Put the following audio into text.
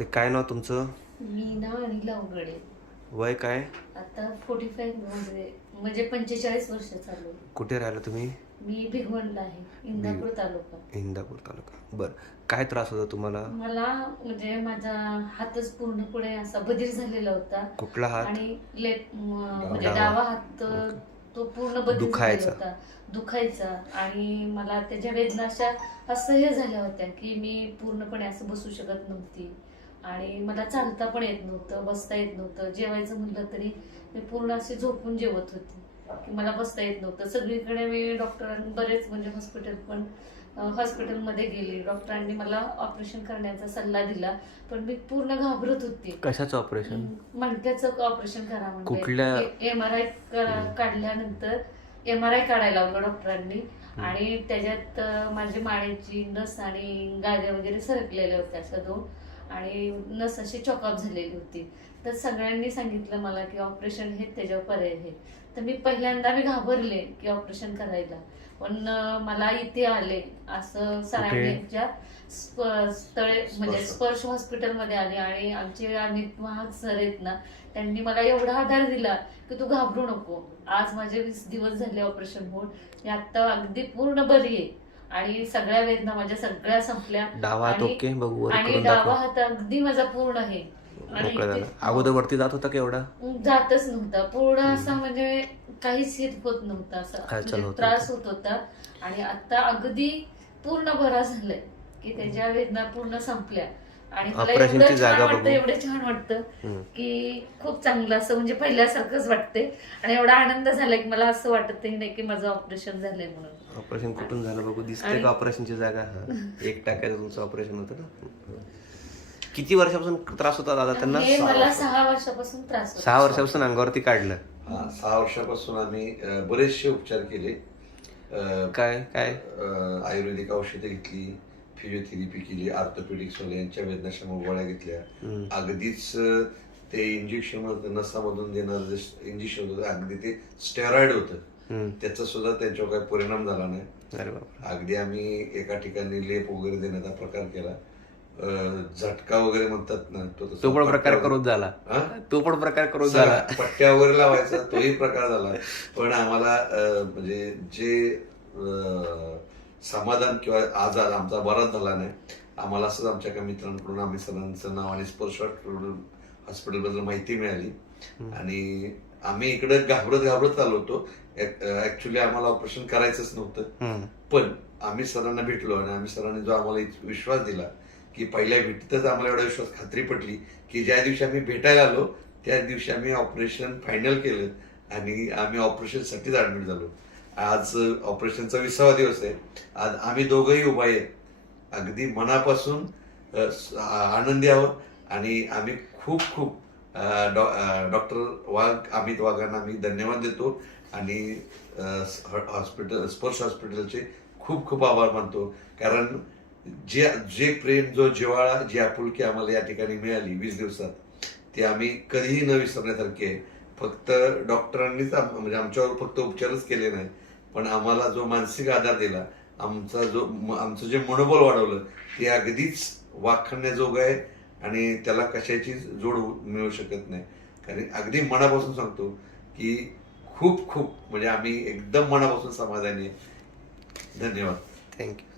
ते काय नाव तुमचं? मीना अनिल अवघडे. वय काय? आता 45 म्हणजे 45 वर्ष चालू. कुठे राहिला तुम्ही? मी भिगवणला आहे, इंदापूर तालुका. इंदापूर तालुका. बरं, काय त्रास होता तुम्हाला? मला म्हणजे माझा हातच पूर्णपणे असा बधीर झालेला होता. कुठला हात? आणि म्हणजे डावा हात तो पूर्ण बधीर झालेला होता, दुखायचा. आणि मला त्याच्या वेदना अशा असह्य झाल्या होत्या की मी पूर्णपणे असं बसू शकत नव्हती. आणि मला चालता पण येत नव्हतं, बसता येत नव्हतं. जेवायचं म्हटलं तरी मी पूर्ण अशी झोपून जेवत होते की मला बसता येत नव्हतं. सगळीकडे मी डॉक्टरांनी बरेच म्हणजे हॉस्पिटलमध्ये गेली. डॉक्टरांनी मला ऑपरेशन करण्याचा सल्ला दिला, पण मी पूर्ण घाबरत होती. कशाचं ऑपरेशन? मणक्याचं ऑपरेशन करा म्हणजे. कुठल्या? MRI काढल्यानंतर MRI काढायला लावलं डॉक्टरांनी. आणि त्याच्यात माझी मानेची नस आणि गाद्या वगैरे सरकलेल्या होत्या अशा दोन, आणि नस अशी चॉकअप झालेली होती. तर सगळ्यांनी सांगितलं मला की ऑपरेशन हे त्याच्यावर पर्याय आहे. तर मी पहिल्यांदा घाबरले की ऑपरेशन करायला. पण मला इथे आले असं सरांच्या स्थळे म्हणजे स्पर्श हॉस्पिटलमध्ये आले. आणि आमचे अमित महाग सर आहेत ना, त्यांनी मला एवढा आधार दिला की तू घाबरू नको. आज माझे 20 दिवस झाले ऑपरेशन होऊन. मी आता अगदी पूर्ण बरी आहे आणि सगळ्या वेदना माझ्या सगळ्या संपल्या. डावा हात ओके? बघू वर आणि करून डावा दाखवा. हात अगदी माझा पूर्ण आहे. आणि अगोदर वरती जात होता की एवढा? जातच नव्हता पूर्ण असा, म्हणजे काहीच येत होत नव्हतं असं, म्हणजे त्रास होत होता. आणि आता अगदी पूर्ण बरा झालाय की त्याच्या वेदना पूर्ण संपल्या. आणि मला एवढं छान वाटतं, एवढं छान वाटतं की खूप चांगलं असं म्हणजे पहिल्यासारखंच वाटतंय. आणि एवढा आनंद झालाय की मला असं वाटतही नाही की माझं ऑपरेशन झालंय म्हणून. ऑपरेशन कुठून झालं बघू? दिसतंय का ऑपरेशनची जागा? 1 टाक्याचं तुमचं ऑपरेशन होतं ना? किती वर्षापासून त्रास होता दादा त्यांना? मला 6 वर्षापासून त्रास होता. 6 वर्षापासून अंगावरती काढलं? 6 वर्षापासून आम्ही बरेचसे उपचार केले. काय काय? आयुर्वेदिक औषधे घेतली, फिजिओथेरपी केली, ऑर्थोपेडिक्स वाले यांच्या वेदनाशामक गोळ्या घेतल्या. अगदीच ते इंजेक्शन नसामधून देणारं जे इंजेक्शन होतं अगदी ते स्टेरॉइड होतं, त्याचा सुद्धा त्यांच्यावर काही परिणाम झाला नाही. अगदी आम्ही एका ठिकाणी लेप वगैरे देण्याचा प्रकार केला. झटका वगैरे म्हणतात ना, तो पण प्रकार करून झाला. तो पण प्रकार करून झाला. पट्ट्या वगैरे लावायचा तोही प्रकार झाला. पण आम्हाला म्हणजे जे समाधान किंवा आजार आमचा बराच झाला नाही. आम्हाला असंच आमच्या काही मित्रांकडून आम्ही सरांचं नाव आणि स्पर्श हॉस्पिटलबद्दल माहिती मिळाली. आणि आम्ही इकडे घाबरत आलो होतो. ऍक्च्युली आम्हाला ऑपरेशन करायचंच नव्हतं, पण आम्ही सरांना भेटलो आणि आम्ही सरांनी जो आम्हाला विश्वास दिला की पहिल्या भेटीतच आम्हाला एवढा विश्वास खात्री पटली की ज्या दिवशी आम्ही भेटायला आलो त्या दिवशी आम्ही ऑपरेशन फायनल केलं आणि आम्ही ऑपरेशनसाठीच ऍडमिट झालो. आज ऑपरेशनचा 20वा दिवस आहे. आज आम्ही दोघंही उभा आहेत. अगदी मनापासून आनंदी आहोत. आणि आम्ही खूप खूप डॉक्टर अमित वाघांना आम्ही धन्यवाद देतो. आणि स्पर्श हॉस्पिटलचे खूप खूप आभार मानतो. कारण जे प्रेम, जो जिव्हाळा, जी आपुलकी आम्हाला या ठिकाणी मिळाली 20 दिवसात, ते आम्ही कधीही न विसरण्यासारखे आहे. फक्त डॉक्टरांनीच म्हणजे आमच्यावर फक्त उपचारच केले नाही, पण आम्हाला जो मानसिक आधार दिला, आमचं जे मनोबल वाढवलं, ते अगदीच वाखाणण्याजोगं आहे. आणि त्याला कशाची जोड मिळू शकत नाही. कारण अगदी मनापासून सांगतो की खूप खूप म्हणजे आम्ही एकदम मनापासून समाधानी आहे. धन्यवाद. थँक्यू.